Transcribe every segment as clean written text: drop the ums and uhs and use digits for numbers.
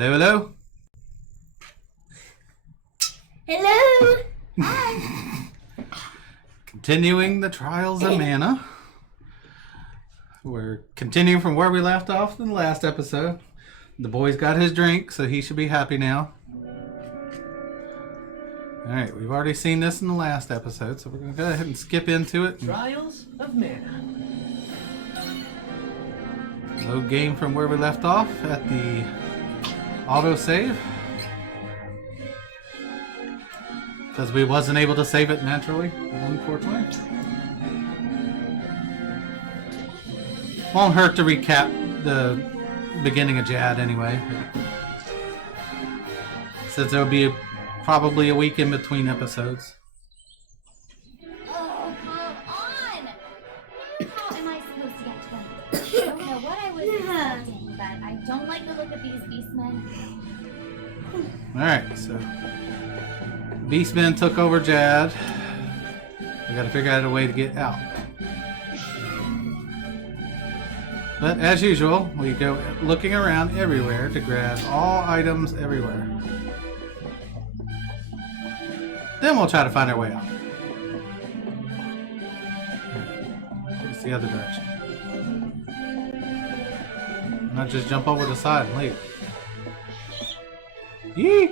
Hello, hello. Hello. Hi. Continuing the trials of mana. We're continuing from where we left off in the last episode. The boy's got his drink, so he should be happy now. Alright, we've already seen this in the last episode, so we're going to go ahead and skip into it. Trials of Mana. Load game from where we left off at the autosave. Because we wasn't able to save it naturally, unfortunately. Won't hurt to recap the beginning of Jad anyway. Since there'll be probably a week in between episodes. Oh, come on! How am I supposed to get 20? I don't know what I was expecting, but I don't like the look of these beastmen. Alright, so Beastmen took over Jad. We gotta figure out a way to get out. But as usual, we go looking around everywhere to grab all items everywhere. Then we'll try to find our way out. It's the other direction. Not just jump over the side and leave. Yee!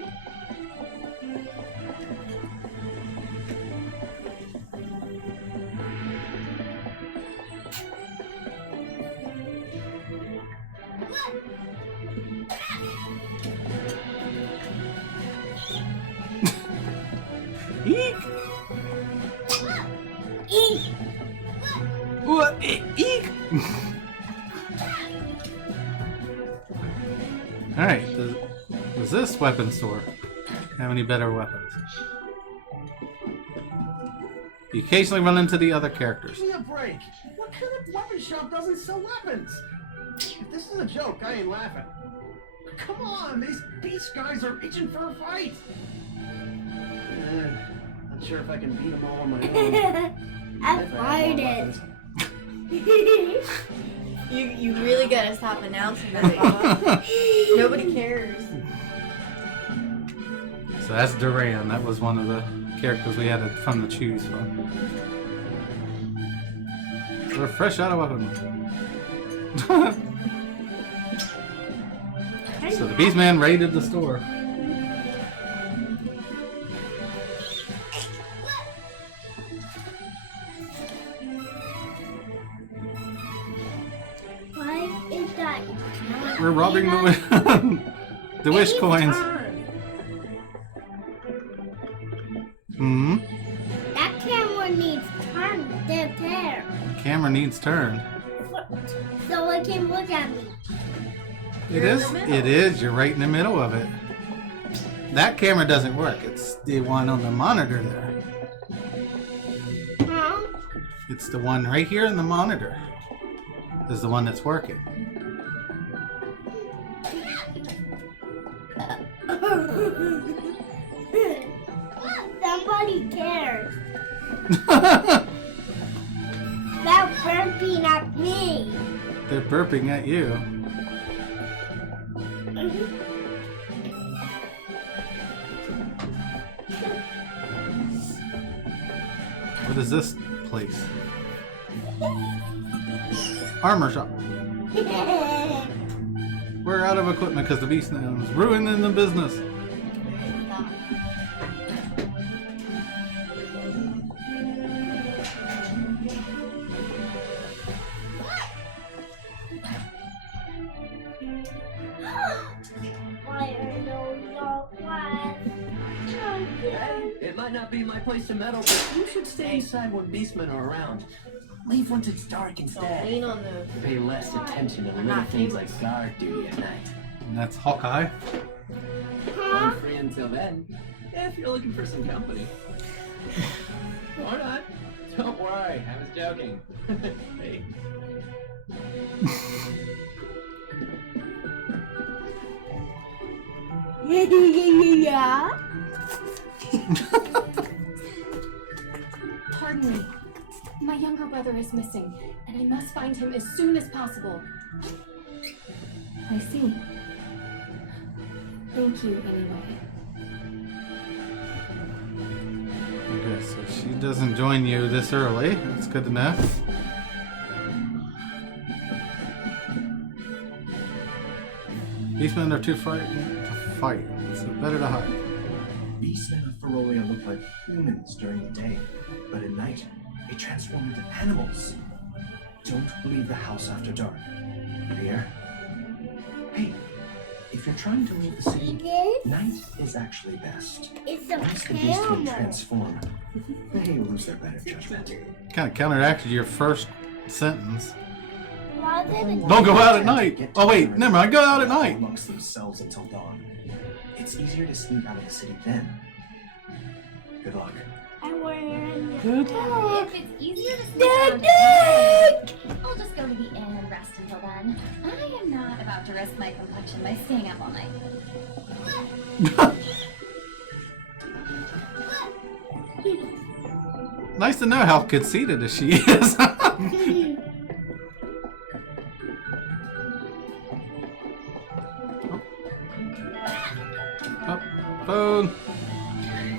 Eek! Eek! What? Eek! Alright, does this weapon store have any better weapons? You occasionally run into the other characters. Give me a break. What kind of weapon shop doesn't sell weapons? If this is a joke, I ain't laughing. Come on, these beast guys are itching for a fight. Not sure if I can beat them all on my own. I farted. You really gotta stop announcing that, Bob. Nobody cares. So that's Duran. That was one of the characters we had from to choose from. We're fresh out of weapon. So the Beastman raided the store. Why is that? We're robbing the wish coins. Hmm. That camera needs turn there. Camera needs turned. So it can look at me. It is. It is. You're right in the middle of it. That camera doesn't work. It's the one on the monitor there. Huh? It's the one right here in the monitor. Is the one that's working. Somebody cares. They're burping at me. They're burping at you. What is this place? Armor shop. We're out of equipment because the beast now is ruining the business. It might not be my place to meddle, but you should stay inside when beastmen are around. Leave once it's dark instead. Lean on the... Pay less attention to the little things like guard duty at night. And that's Hawkeye. I'm free until then, if you're looking for some company. Or not. Don't worry, I was joking. Hey. Yeah. Pardon me. My younger brother is missing, and I must find him as soon as possible. I see. Thank you anyway. Okay, so she doesn't join you this early. That's good to know. Beastmen are too frightened to fight, so better to hide. Beastmen of Ferolia look like humans during the day, but at night, they transform into animals. Don't leave the house after dark. Clear? Hey, if you're trying to leave the city, night is actually best. It's a Once the Beastmen transform, they lose their better judgment. Kind of counteracted your first sentence. Rather than Don't go out at night. Oh wait, never mind. Go out at night. Amongst themselves until dawn. It's easier to sneak out of the city then. Good luck. I want Good luck. If it's easier to sneak out at night, I'll just go to the inn and rest until then. I am not about to risk my complexion by staying up all night. Nice to know how conceited as she is. Oh, phone.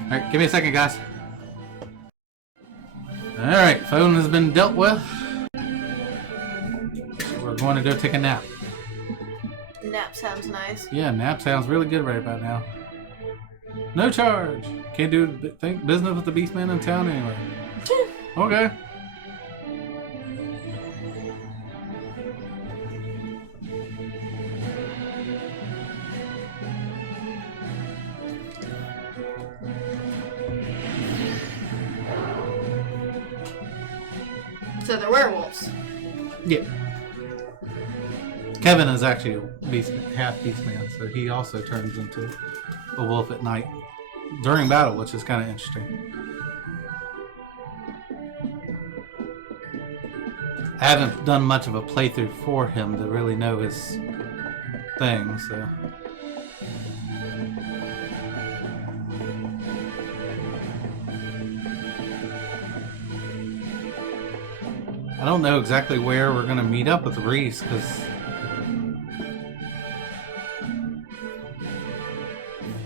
Alright, give me a second, guys. Alright, phone has been dealt with. We're going to go take a nap. Nap sounds nice. Yeah, nap sounds really good right about now. No charge. Can't do business with the Beastman in town anyway. Okay. So they're werewolves. Yeah. Kevin is actually a half beastman, so he also turns into a wolf at night during battle, which is kind of interesting. I haven't done much of a playthrough for him to really know his thing, so. I don't know exactly where we're gonna meet up with Reese, because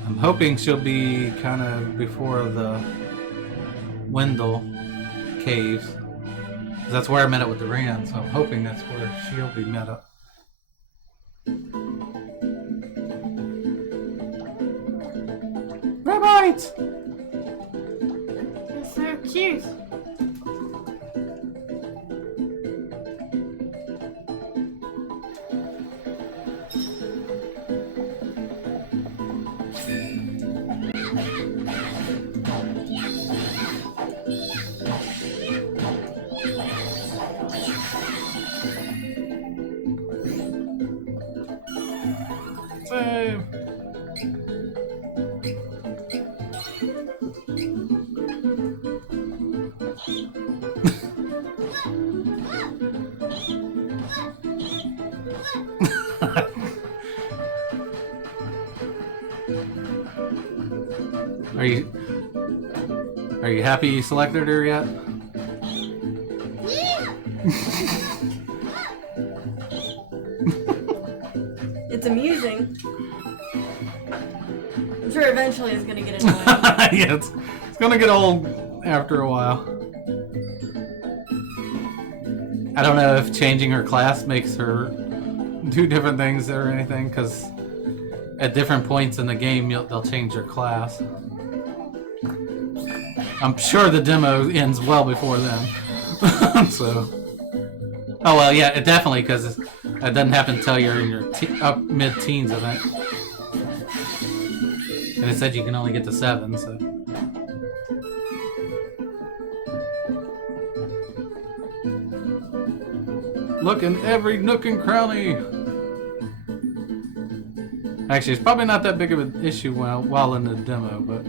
I'm hoping she'll be kind of before the Wendell caves. 'Cause that's where I met up with Duran, so I'm hoping that's where she'll be met up. Rabbits! They're so cute. Save. Are you happy you selected her yet? It's amusing. I'm sure eventually it's gonna get annoying. Yeah, it's gonna get old after a while. I don't know if changing her class makes her do different things or anything, because at different points in the game they'll change her class. I'm sure the demo ends well before then. So, oh well, yeah, it definitely, because it doesn't happen until you're in your mid-teens, I think. And it said you can only get to 7, so. Look in every nook and cranny. Actually, it's probably not that big of an issue while in the demo, but.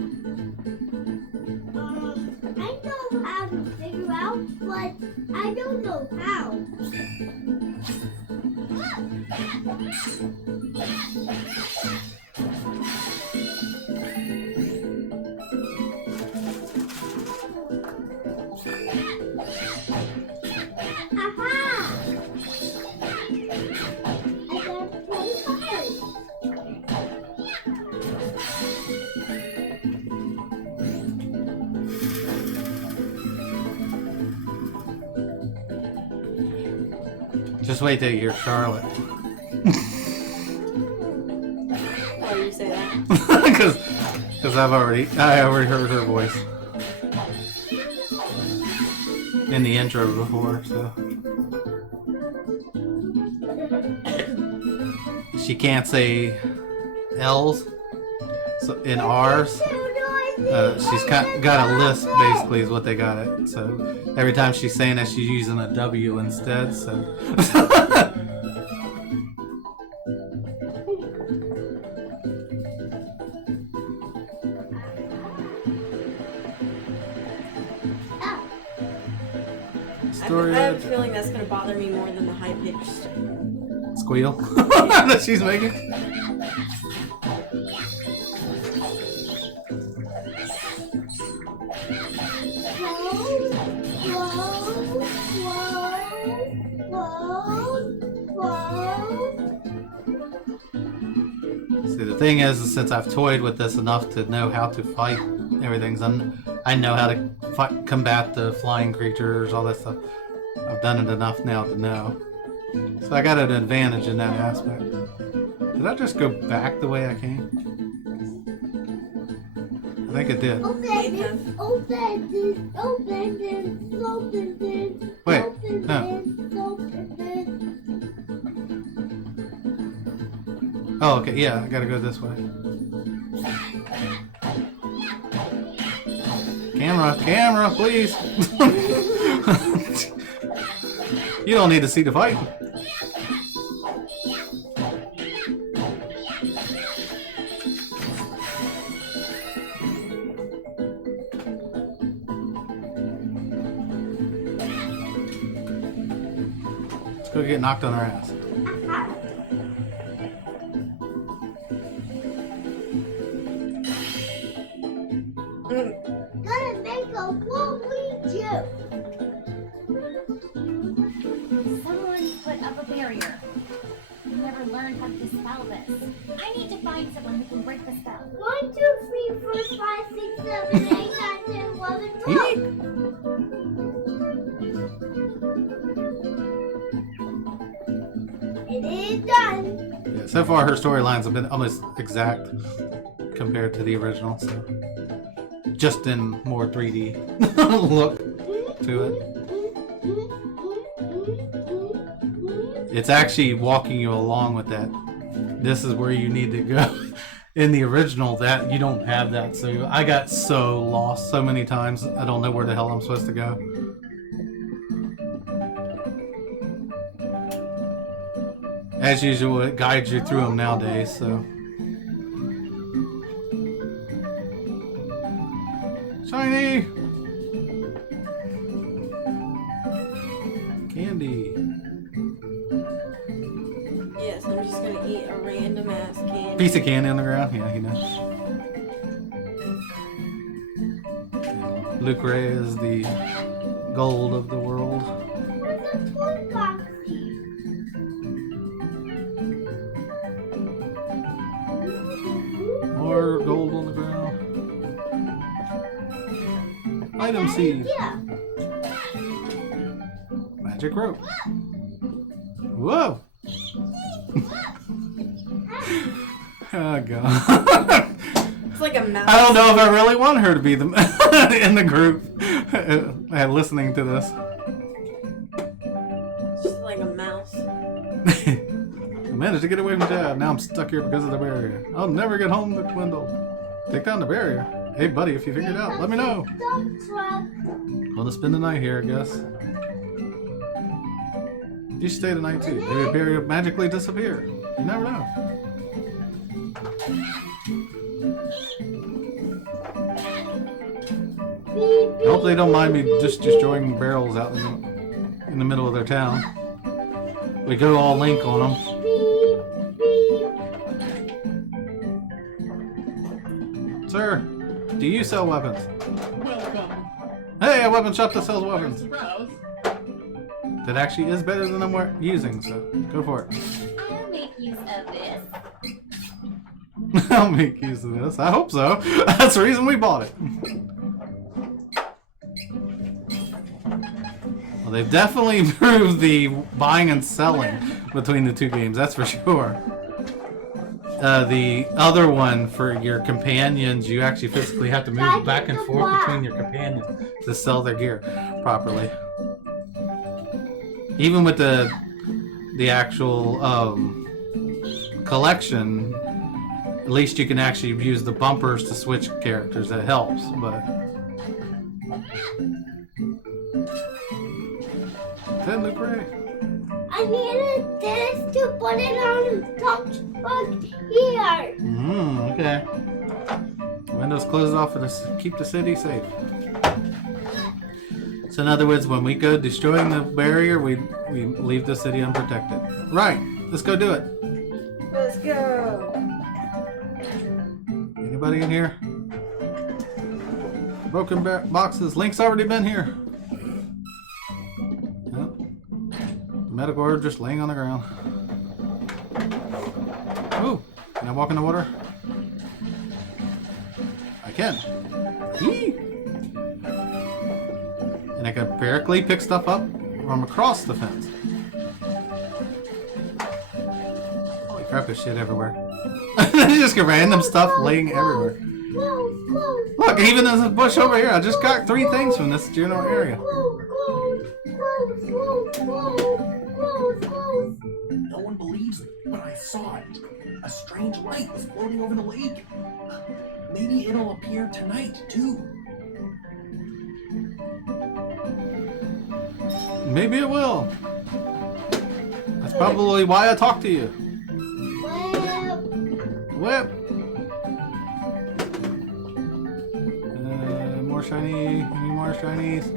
I know how to figure out, but I don't know how. Aha! I got 20 cards. Just wait till you hear Charlotte. Why do you say that? Because I already heard her voice in the intro before, so she can't say L's, so in R's. She's got a lisp, basically, is what they got it. So every time she's saying that, she's using a W instead. So. I have a feeling that's gonna bother me more than the high pitched squeal that she's making. See, the thing is, since I've toyed with this enough to know how to fight everything, I know how to combat the flying creatures, all that stuff. I've done it enough now to know. So I got an advantage in that aspect. Did I just go back the way I came? I think it did. Wait, no. Oh, okay, yeah, I gotta go this way. Camera, please! You don't need to see the fight. Let's go get knocked on our ass. Gonna make a Waluigi. Someone put up a barrier. I never learned how to dispel this. I need to find someone who can break the spell. 1, 2, 3, 4, 5, 6, 7, 8, 9, 10, 11, 12. It is done. Yeah, so far her storylines have been almost exact compared to the original, so just in more 3D look to it. It's actually walking you along with that. This is where you need to go. In the original, that you don't have that, so I got so lost so many times. I don't know where the hell I'm supposed to go. As usual, it guides you through them nowadays, so. Shiny! Candy. Yes, I'm just gonna eat a random ass candy. Piece of candy on the ground? Yeah, he knows. Luke Ray is the gold of the world. Where's the toy box? More gold on the ground. Item seed. Yeah. Magic rope. Whoa! Oh god. It's like a mouse. I don't know if I really want her to be the in the group listening to this. It's just like a mouse. I managed to get away from Dad. Now I'm stuck here because of the barrier. I'll never get home to Quindle. Take down the barrier. Hey buddy, if you figure it out, let me know. Dump truck. Gonna spend the night here, I guess. You should stay the night too. Maybe the barrier will magically disappear. You never know. I hope they don't mind me just destroying barrels out in the middle of their town. We go all Link on them. Sir, do you sell weapons? Welcome. Hey, a weapon shop that sells weapons. Browse. That actually is better than I'm using, so go for it. I'll make use of this. I'll make use of this. I hope so. That's the reason we bought it. Well, they've definitely improved the buying and selling between the two games, that's for sure. The other one, for your companions, you actually physically have to move back and forth between your companions to sell their gear properly. Even with the actual collection, at least you can actually use the bumpers to switch characters. That helps, but that look great. I needed this to put it on the top truck here. Okay. Windows closed off to keep the city safe. So in other words, when we go destroying the barrier, we leave the city unprotected. Right. Let's go do it. Let's go. Anybody in here? Broken boxes. Link's already been here. Yep. Medical herb just laying on the ground. Ooh. Can I walk in the water? I can. Yee. And I can apparently pick stuff up from across the fence. Holy crap, there's shit everywhere. Just got random stuff laying everywhere. Look, even there's a bush over here. I just got 3 things from this general area. No one believes me, but I saw it. A strange light was floating over the lake. Maybe it'll appear tonight, too. Maybe it will. That's probably why I talked to you. Whip. More shiny. Any more shinies?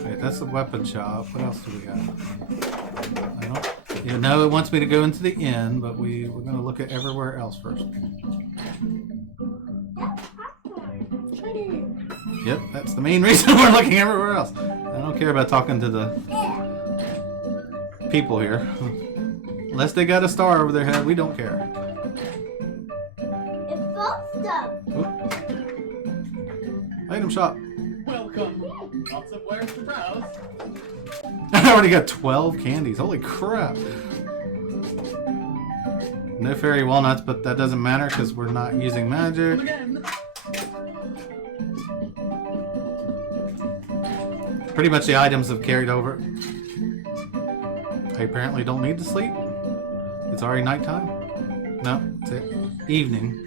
Okay, that's the weapon shop. What else do we got? I don't. You know, it wants me to go into the inn, but we're going to look at everywhere else first. Yep, that's the main reason we're looking everywhere else. I don't care about talking to the people here. Unless they got a star over their head, we don't care. It broke stuff. Item shop. Welcome. Lots of wares to browse. I already got 12 candies. Holy crap. No fairy walnuts, but that doesn't matter because we're not using magic. Again. Pretty much the items have carried over. I apparently don't need to sleep. It's already nighttime. No, it's it. Evening.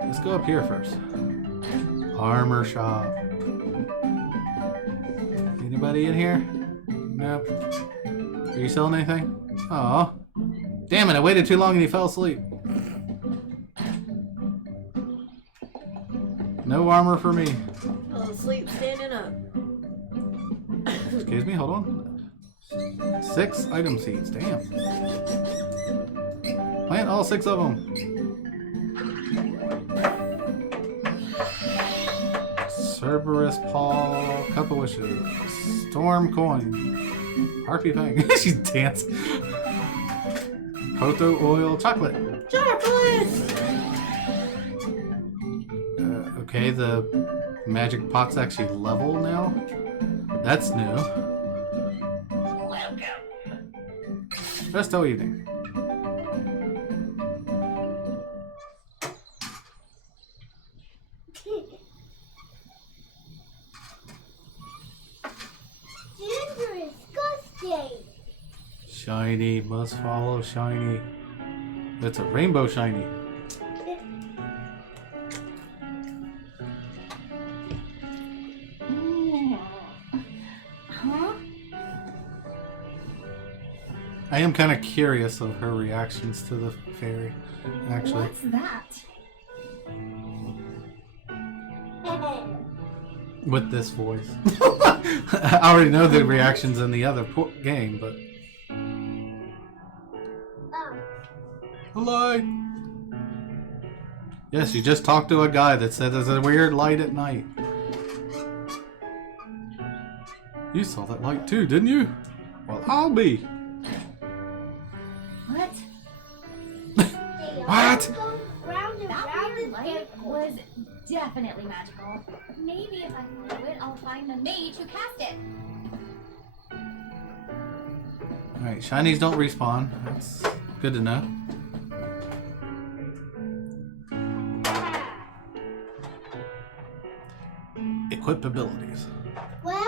Let's go up here first. Armor shop. Anybody in here? Nope. Are you selling anything? Oh, damn it! I waited too long and he fell asleep. No armor for me. Fell asleep standing up. Excuse me, hold on. 6 item seeds, damn. Plant all 6 of them. Cerberus Paw, Cup of Wishes, Storm Coin, Harpy Fang. She's dancing. Poto Oil, Chocolate. Chocolate! Okay, the magic pot's actually level now. That's new. Welcome. Rest till evening. Ginger is disgusting. Shiny, must follow shiny. That's a rainbow shiny. Huh? I am kind of curious of her reactions to the fairy, actually. What's that? With this voice. I already know the reactions in the other game, but... Hello! Yes, you just talked to a guy that said there's a weird light at night. You saw that light too, didn't you? Well, I'll be. What? What? Round and That round is light difficult. was definitely magical. Maybe if I follow it, I'll find the mage who cast it. Alright, shinies don't respawn. That's good to know. Equip abilities. Well.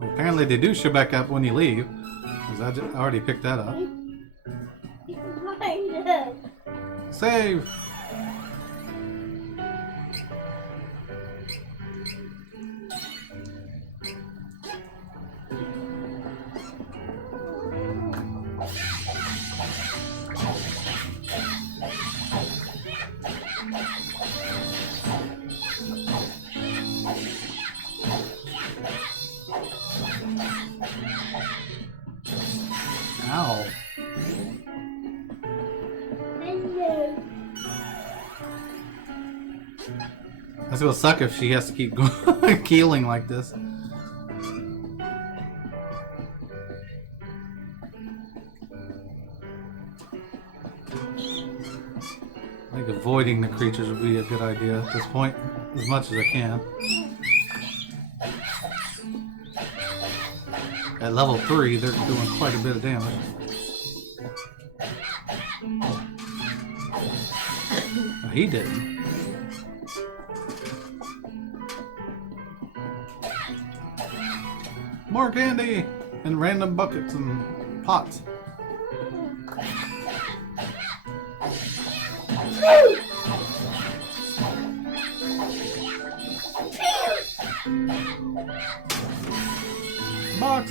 Apparently they do show back up when you leave. 'Cause I already picked that up. Save! Ow. That's gonna suck if she has to keep keeling like this. I think avoiding the creatures would be a good idea at this point, as much as I can. At level 3, they're doing quite a bit of damage. Oh, he didn't. More candy! And random buckets and pots. Box!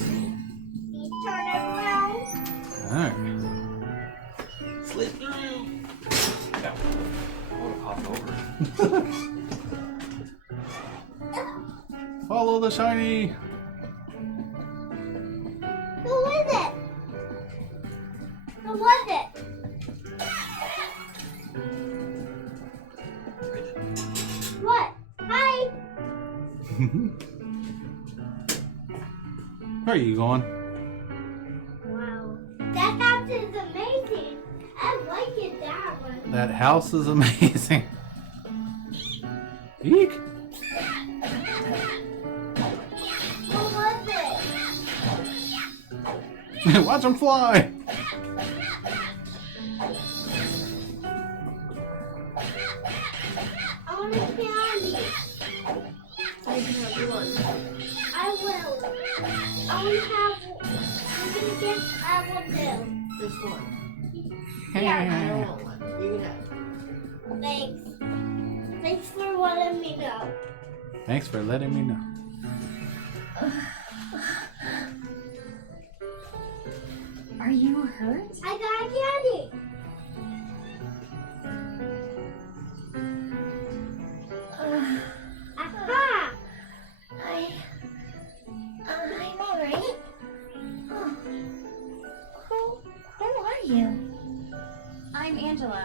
Turn it around. Alright. Slip through. Yeah. I want to pop over. Follow the shiny! Who is it? Who was it? What? Hi. Where are you going? Wow. That house is amazing. I like it that one. That house is amazing. Eek! Who was it? Watch him fly! I want a candy. I can have one. I will. I want to have. I'm gonna get. I will do. This one. Yeah. I don't want one. You can have. Thanks. Thanks for letting me know. Thanks for letting me know. Are you hurt? I got a candy. Aha! I'm alright. Who are you? I'm Angela,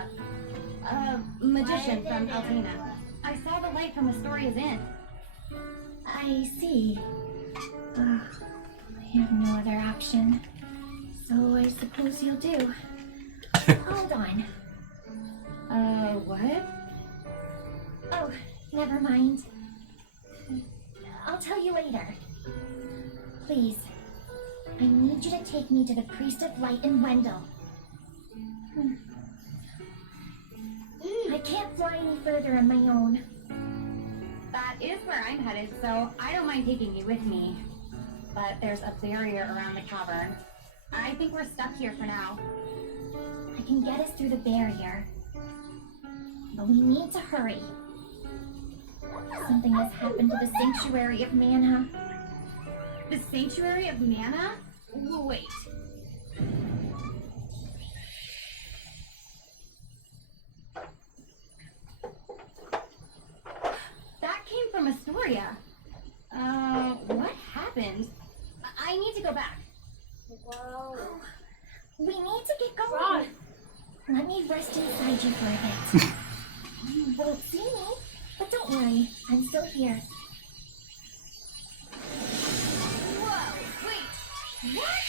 a magician from Altina. I saw the light from Astoria's Inn. I see. I have no other option. So I suppose you'll do. Hold on. What? Oh, never mind. I'll tell you later. Please, I need you to take me to the Priest of Light in Wendell. I can't fly any further on my own. That is where I'm headed, so I don't mind taking you with me. But there's a barrier around the cavern. I think we're stuck here for now. I can get us through the barrier. But we need to hurry. Something has happened to the Sanctuary of Mana. The Sanctuary of Mana? Wait. Astoria. What happened? I need to go back. Whoa. We need to get going. Right. Let me rest inside you for a bit. You won't see me, but don't worry, I'm still here. Whoa, wait, what?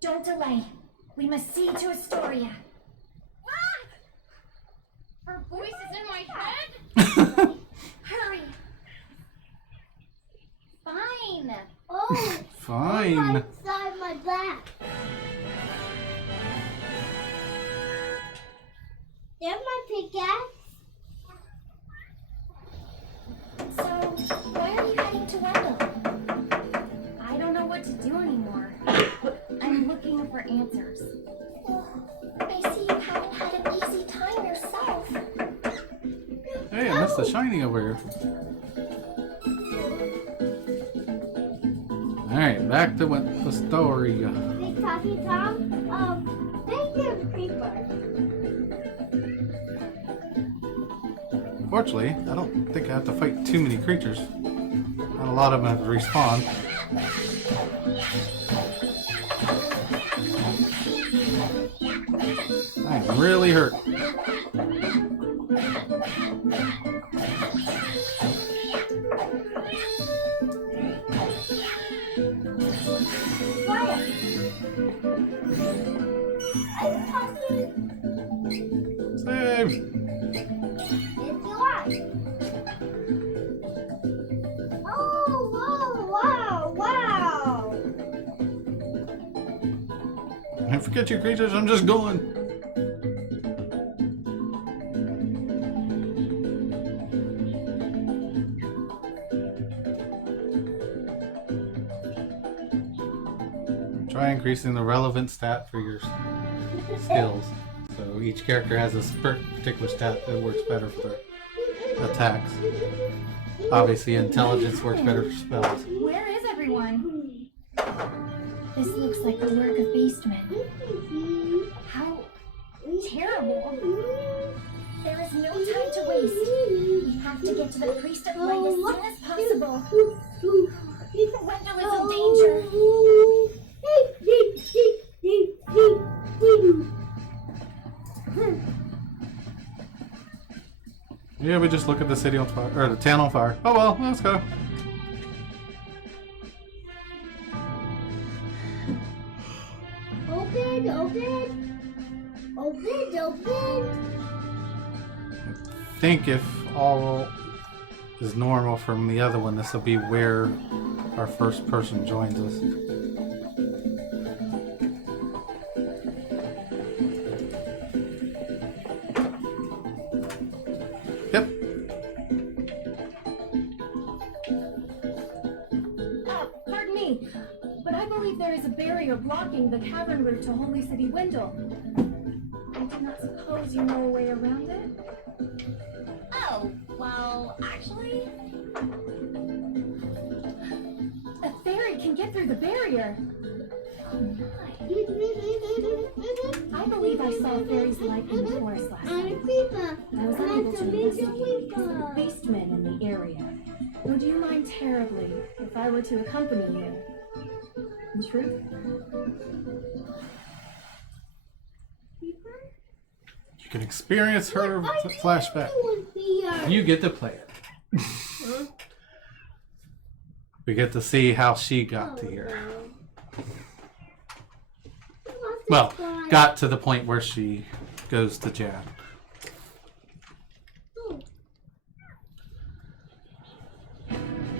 Don't delay. We must see to Astoria. Ah! Her voice is in my head? Hurry. Fine. Oh. Fine. Inside my back. There's my pickaxe. So, why are you heading to Wendell? I don't know what to do anymore. I'm looking for answers. I see you haven't had an easy time yourself. Hey, I missed the shiny over here. Alright, back to what the story. Big Coffee Tom. Thank you, creeper. Fortunately, I don't think I have to fight too many creatures. Not a lot of them have to respawn. I'm really hurt. Fire. I'm talking. Save! It's yours. Oh, wow, wow, wow. I forget you creatures, I'm just going. Try increasing the relevant stat for your skills. So each character has a particular stat that works better for their attacks. Obviously, intelligence works better for spells. Where is everyone? This looks like the work of beastmen. How terrible. There is no time to waste. We have to get to the priest of light as soon as possible. Wendell is in danger. Yeah, we just look at the city on fire, or the town on fire. Oh well, let's go. Open, open. Open, open. I think if all is normal from the other one, this will be where our first person joins us. Yep. Pardon me, but I believe there is a barrier blocking the cavern route to Holy City Wendell. I do not suppose you know a way around it? Oh, well, actually, A fairy can get through the barrier. oh my. I believe I saw fairies like in the forest last I'm a night. creeper. I was I'm unable a to big investigate because of the creeper. beastmen in the area. Would you mind terribly if I were to accompany you? In truth? You can experience her flashback. You get to play it. We get to see how she got to here. Well, got to the point where she goes to Jan.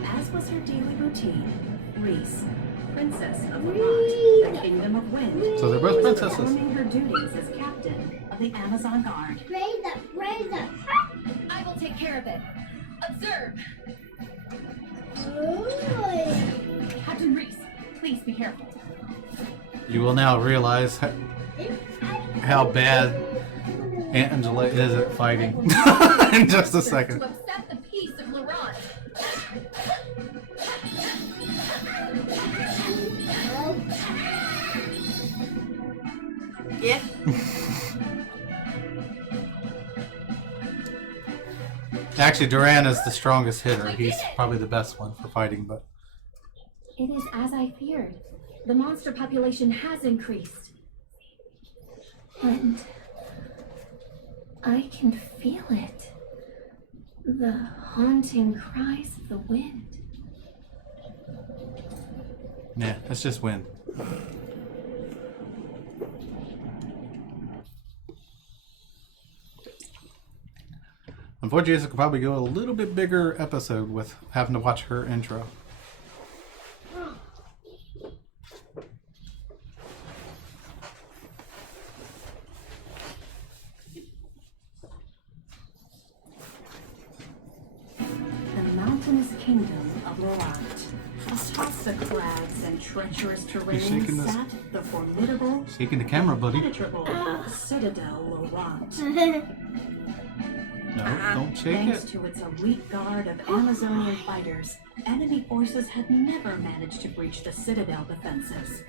As was her daily routine, Reese, Princess of Lamont, the Kingdom of Wind, So they're both was princesses. performing her duties as captain of the Amazon Guard. Raise up, raise up. I will take care of it. Observe. Ooh. Captain Reese, please be careful. You will now realize how bad Angela is at fighting in just a second. To upset the peace of Laurent. Yeah. Actually, Duran is the strongest hitter. He's probably the best one for fighting, but It is as I feared. The monster population has increased. And I can feel it. The haunting cries of the wind. yeah, it's just wind. Unfortunately, this could probably go a little bit bigger episode with having to watch her intro. The mountainous kingdom of Lorant. Atop the crags and treacherous terrain shaking this- sat the formidable, Shaking the camera, buddy. penetrable Citadel Lorant. No, don't shake Thanks it. to its elite guard of Amazonian fighters, enemy forces had never managed to breach the Citadel defenses.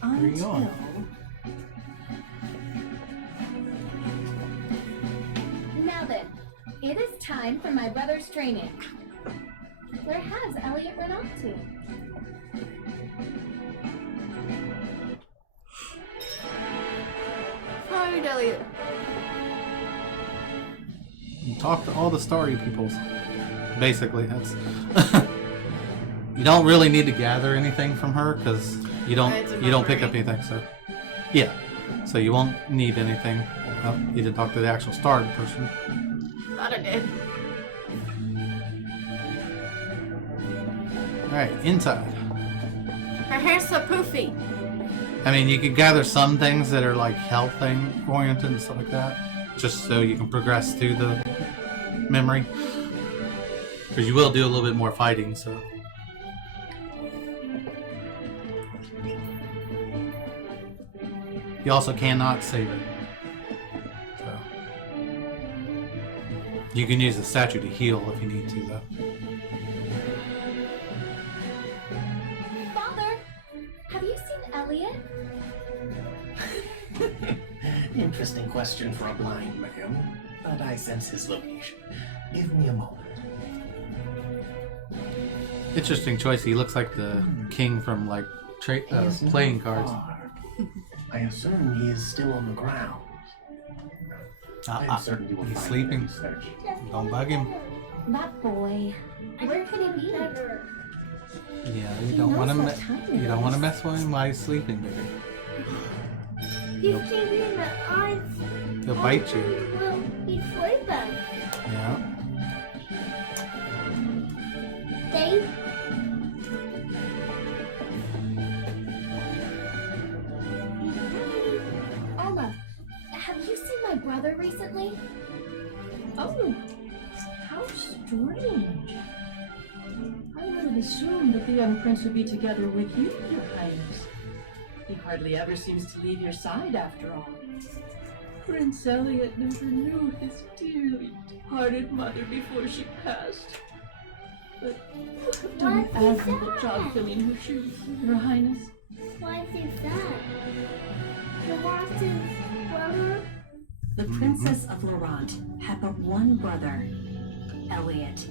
Where are you going? Now then, it is time for my brother's training. Where has Elliot run off to? Alright, Elliot. You talk to all the starry peoples. Basically, that's. You don't really need to gather anything from her because you don't It's a pick up memory. anything. So, yeah, so you won't need anything. Oh, you didn't talk to the actual starred person. Thought I did. All right, inside. Her hair's so poofy. I mean, you could gather some things that are like health thing oriented and stuff like that, just so you can progress through the memory. Because you will do a little bit more fighting, so. You also cannot save it. So. You can use the statue to heal if you need to, though. Father, have you seen Elliot? Interesting question for a blind man, but I sense his location. Give me a moment. Interesting choice. He looks like the king from like He is not playing cards. far. I assume he is still on the ground. I am certain you will he's find sleeping. him if you search. Don't bug him. That boy. Where could he be? Yeah, you He don't want to. knows what time You it don't want to is. mess with him while he's sleeping, baby. He's giving the eyes. He'll bite you. Well, he's sleeping. Yeah. Dave, Alma, have you seen my brother recently? Oh, how strange. I would have assumed that the young prince would be together with you, Your Highness. He hardly ever seems to leave your side, after all. Prince Elliot never knew his dearly departed mother before she passed. But you have done an Why is he admirable sad? job filling her shoes, Your Highness. why is he sad? He wants his brother. The Princess of Lorant had but one brother, Elliot.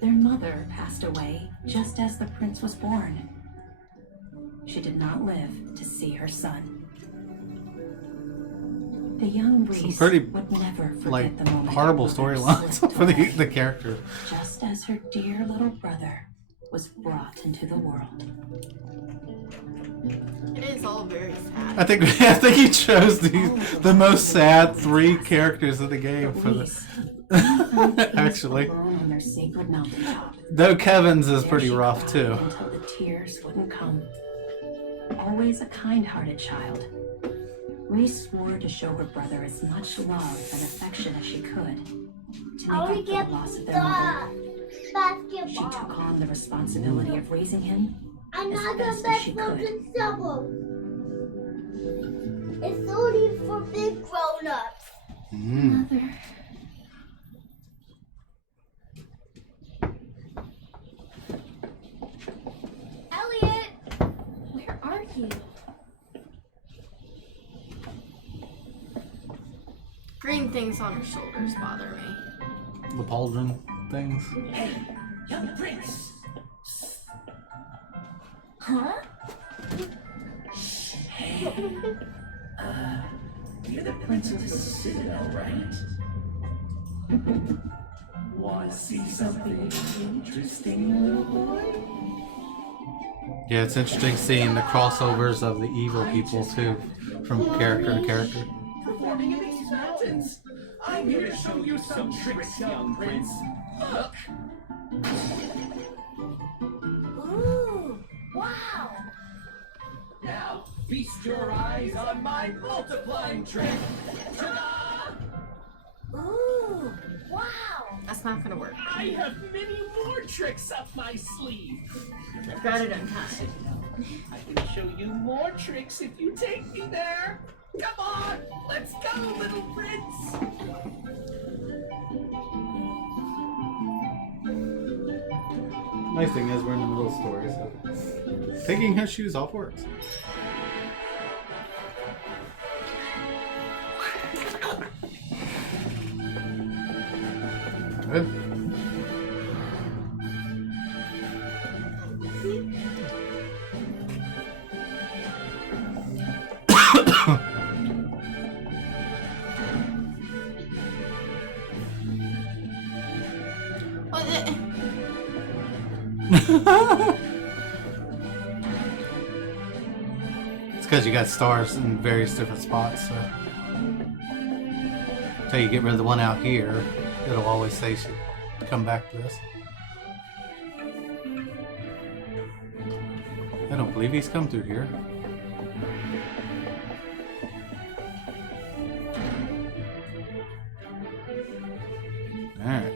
Their mother passed away just as the prince was born. She did not live to see her son. The young Reese pretty, would never forget like the moment horrible her mother storylines slipped for the away, character. just as her dear little brother was brought into the world. It is all very sad. I think he chose the most sad 3 characters in the game But for Reese, the. Actually, alone on their sacred mountaintop. though Kevin's is There pretty she rough cried too. Until the tears wouldn't come. Always a kind-hearted child, Reese swore to show her brother as much love and affection as she could to I want make to up get for the loss of their mother. the She basketball. took on the responsibility of raising him I'm as not best gonna as she bet could. in double. It's only for big grown-ups. Mm. Mother. Elliot! Where are you? Green things on her shoulders bother me. The pauldron things. Hey, young prince. Huh? Hey. You're the prince of the citadel, right? Want to see something interesting, little boy? Yeah, it's interesting seeing the crossovers of the evil people too, from character to character. Performing in these mountains. I'm here to show you some tricks, young prince. Look. Ooh, wow. Now, feast your eyes on my multiplying trick. Ta-da! Ooh, wow. That's not gonna work. I have many more tricks up my sleeve. I've got it untied. I can show you more tricks if you take me there. Come on, let's go, little prince. Nice thing is we're in the middle of the story, so taking her shoes off works. Good. What the? It's because you got stars in various different spots, so until you get rid of the one out here, it'll always say you should come back to this. I don't believe he's come through here. Alright.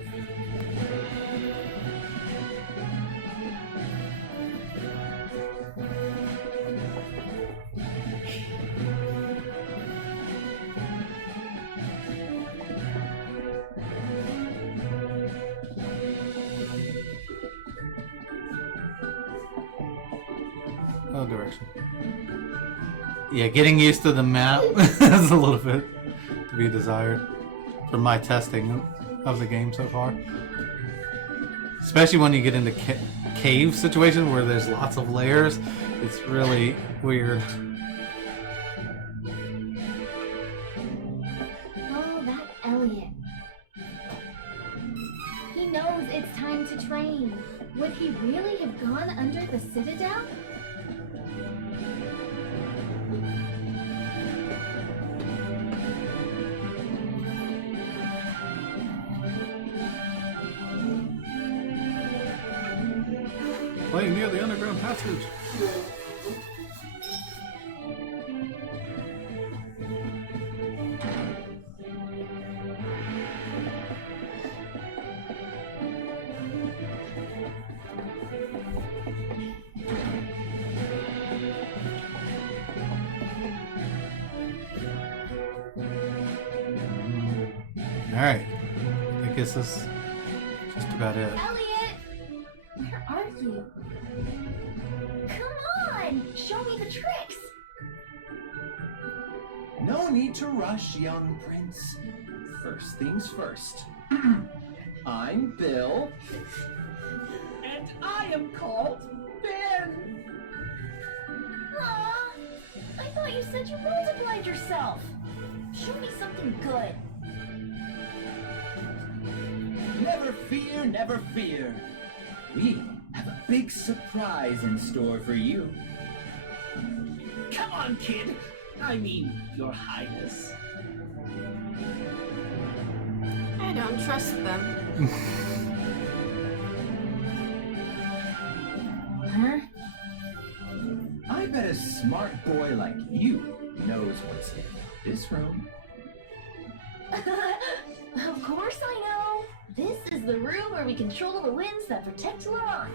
Oh, direction. Yeah, getting used to the map is a little bit to be desired from my testing of the game so far. Especially when you get into cave situations where there's lots of layers, it's really weird. Oh, that Elliot. He knows it's time to train. Would he really have gone under the citadel? Playing near the underground passage. Alright. I guess this is just about it. Elliot! Where are you? Come on! Show me the tricks! No need to rush, young prince. First things first. I'm Bill. And I am called Ben. Aw! I thought you said you multiplied yourself! Show me something good. Never fear, never fear. We have a big surprise in store for you. Come on, kid. I mean, your highness. I don't trust them. Huh? I bet a smart boy like you knows what's in this room. Of course I know. This is the room where we control the winds that protect Laurent.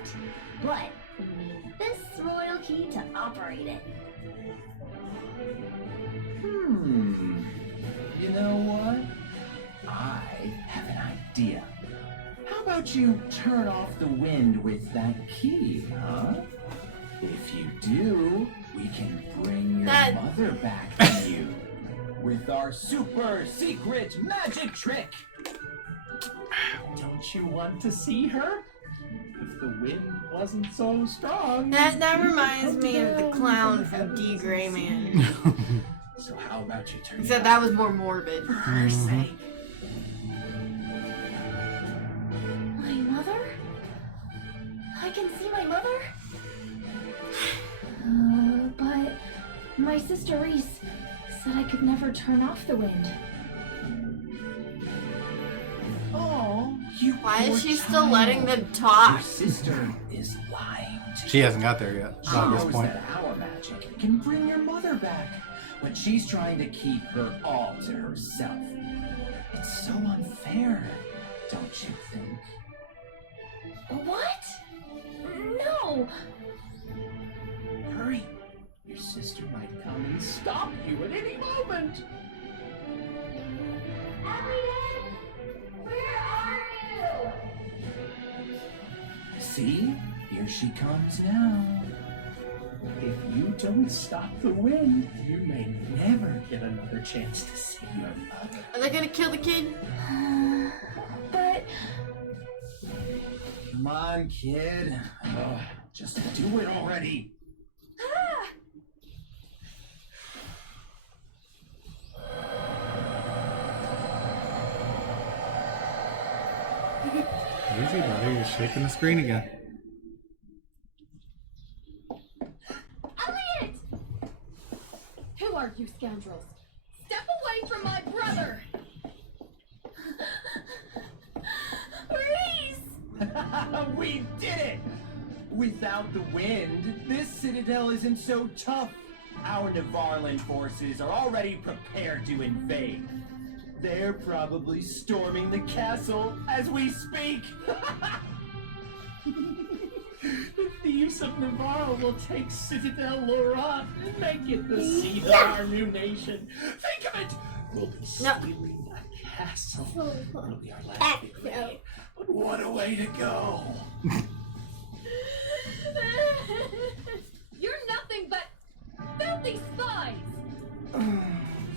But we need this royal key to operate it. You know what? I have an idea. How about you turn off the wind with that key, huh? If you do, we can bring your That- mother back to you. with our super secret magic trick. Don't you want to see her? If the wind wasn't so strong. That reminds me of the clown from D. Gray Man. So how about you turn? Except that was more morbid. For her sake. My mother? I can see my mother? But my sister Reese said I could never turn off the wind. Oh, you. Why poor is she still child. letting them Your talk? sister is lying to She you. hasn't got there yet. She Not at this knows point. that our magic can bring your mother back, but she's trying to keep her all to herself. It's so unfair, don't you think? What? No! Hurry! Your sister might come and stop you at any moment! Elliot, where are you? See? Here she comes now. If you don't stop the wind, you may never get another chance to see your mother. Are they gonna kill the kid? But Come on, kid. Just do it already. Easy, buddy. You're shaking the screen again. Elliot! Who are you scoundrels? Step away from my brother! Reese! We did it! Without the wind, this citadel isn't so tough. Our Nevarland forces are already prepared to invade. They're probably storming the castle as we speak. The thieves of Navarre will take Citadel Laurent and make it the seat of our new nation. Think of it! We'll be stealing the castle. It'll be our last victory. But what a way to go! You're nothing but filthy spies!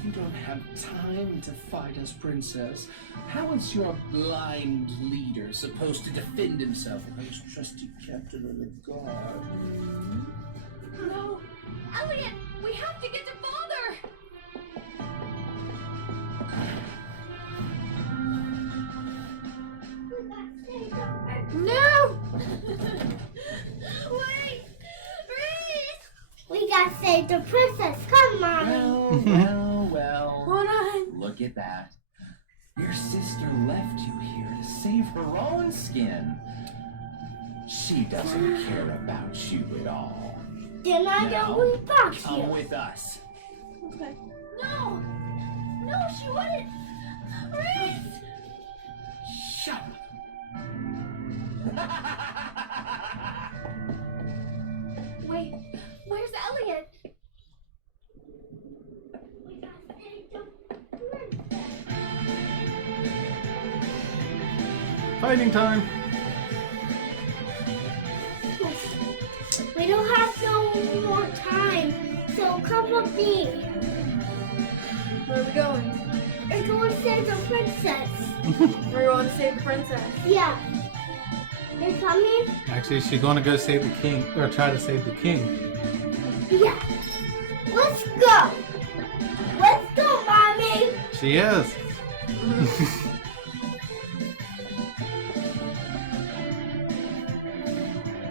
You don't have time to fight us, Princess. How is your blind leader supposed to defend himself against trusty captain of the guard? No! Elliot! We have to get to Father! No! Wait! Reese! We gotta save the princess. Come on. Well. Hold on. Look at that. Your sister left you here to save her own skin. She doesn't care about you at all. Then I Now, don't want back come here. with us. Okay. No! No, she wouldn't! Reese! Shut up. Wait, where's Elliot? We gotta save the princess. Fighting time. We don't have no more time, so come with me. Where are we going? We're going to save the princess. We're going to save the princess. Yeah. You're coming? Actually, she's going to go save the king, or try to save the king. Yeah. Let's go. Let's go, Mommy. She is.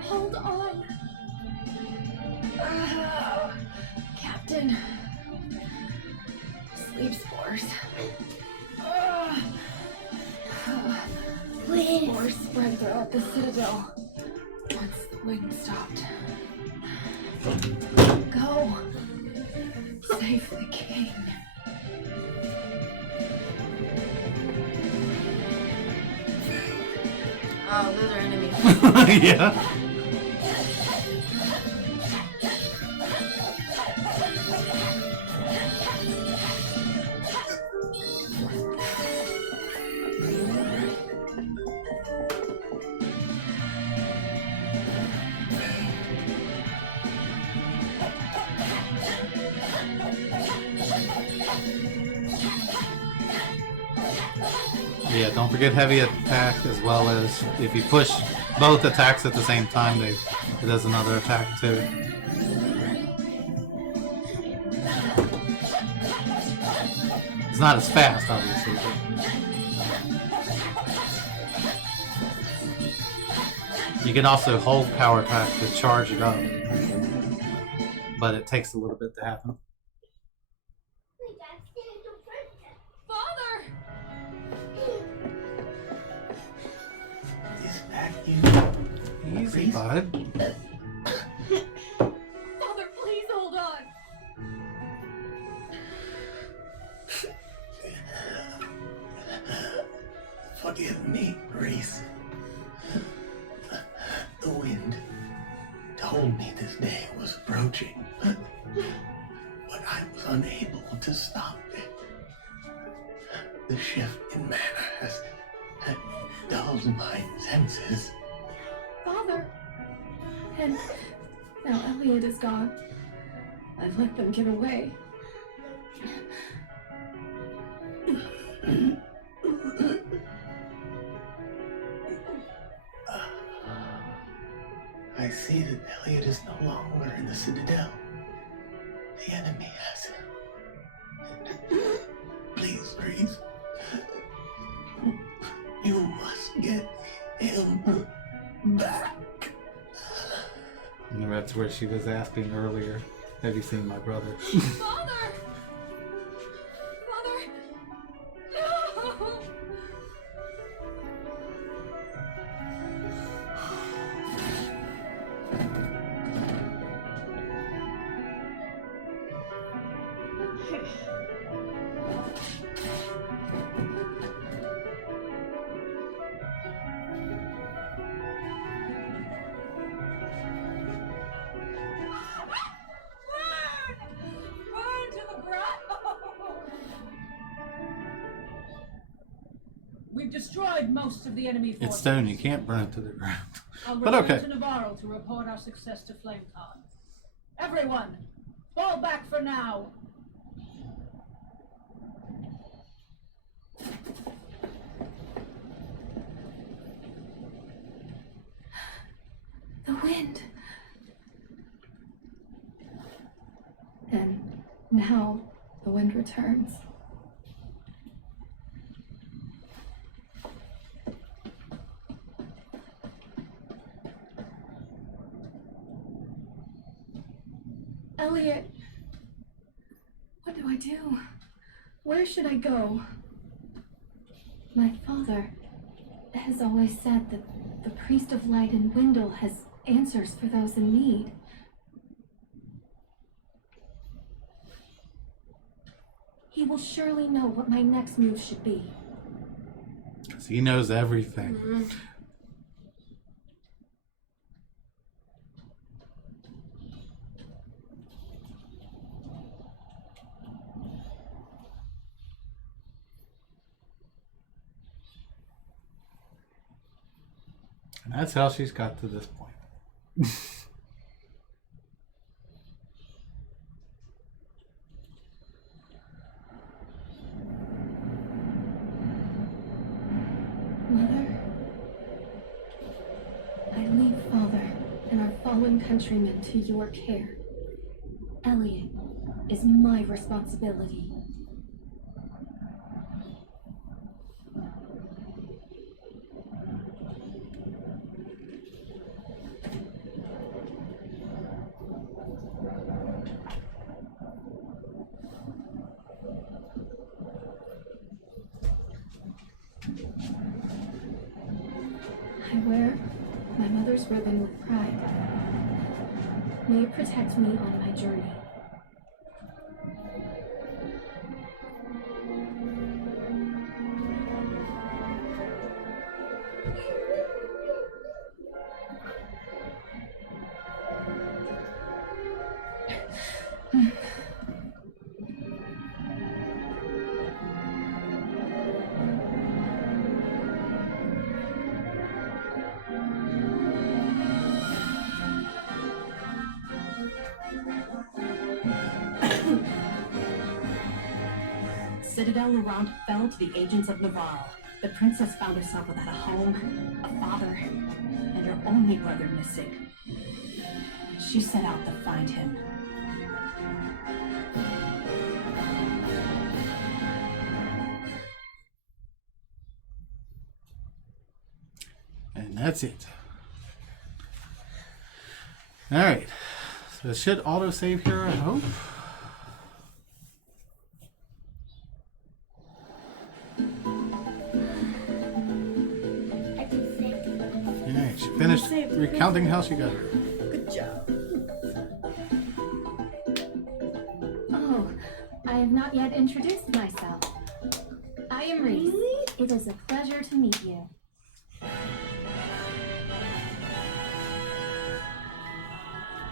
Hold on. Captain. Sleep spores. Please. Spores spread throughout the citadel. Once the wind stopped. Go. Save the king. Oh, those are enemies. Yeah. Yeah, don't forget heavy attack as well as if you push both attacks at the same time, it does another attack too. It's not as fast, obviously, but you can also hold power attack to charge it up, but it takes a little bit to happen. Father! Is that you? Easy, bud. Father, please hold on! Forgive me, Reese. The wind told me this day was approaching, but I was unable to stop it. The shift in manner has dulled my senses. Father! And now Elliot is gone. I've let them get away. I see that Elliot is no longer in the Citadel. The enemy has him. Please, Reese. You must get him back. And that's where she was asking earlier, have you seen my brother? Father! Father! No! Burn to the ground! We've destroyed most of the enemy forces. It's stone, you can't burn it to the ground. I'll But return okay. to Navarro to report our success to FlameCon. Everyone, fall back for now. The wind. And now the wind returns. Elliot, what do I do? Where should I go? My father has always said that the Priest of Light in Windle has answers for those in need. He will surely know what my next move should be. Because he knows everything. Mm-hmm. And that's how she's got to this point. Mother, I leave Father and our fallen countrymen to your care. Elliot is my responsibility. I wear my mother's ribbon with pride. May it protect me on my journey. Citadel Laurent fell to the agents of Navarre. The princess found herself without a home, a father, and her only brother missing. She set out to find him. And that's it. Alright. So it should auto-save here, I hope. Alright, she finished recounting how she got here. Good job. Oh, I have not yet introduced myself. I am Reese. It is a pleasure to meet you.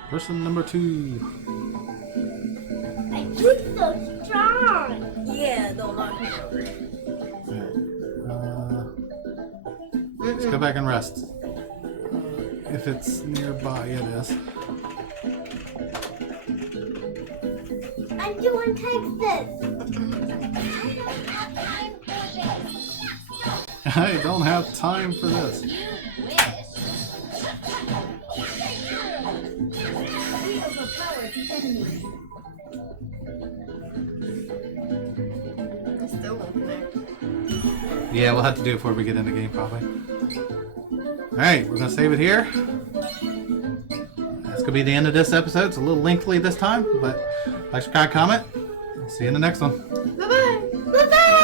Person number 2. I keep so strong. Yeah, don't knock me over. Let's go back and rest. If it's nearby, it is. I'm doing Texas. I don't have time for this. You wish. We overpowered the enemy. I still won't connect. Yeah, we'll have to do it before we get in the game, probably. Alright, we're going to save it here. That's going to be the end of this episode. It's a little lengthy this time, but like, subscribe, comment. See you in the next one. Bye-bye. Bye-bye.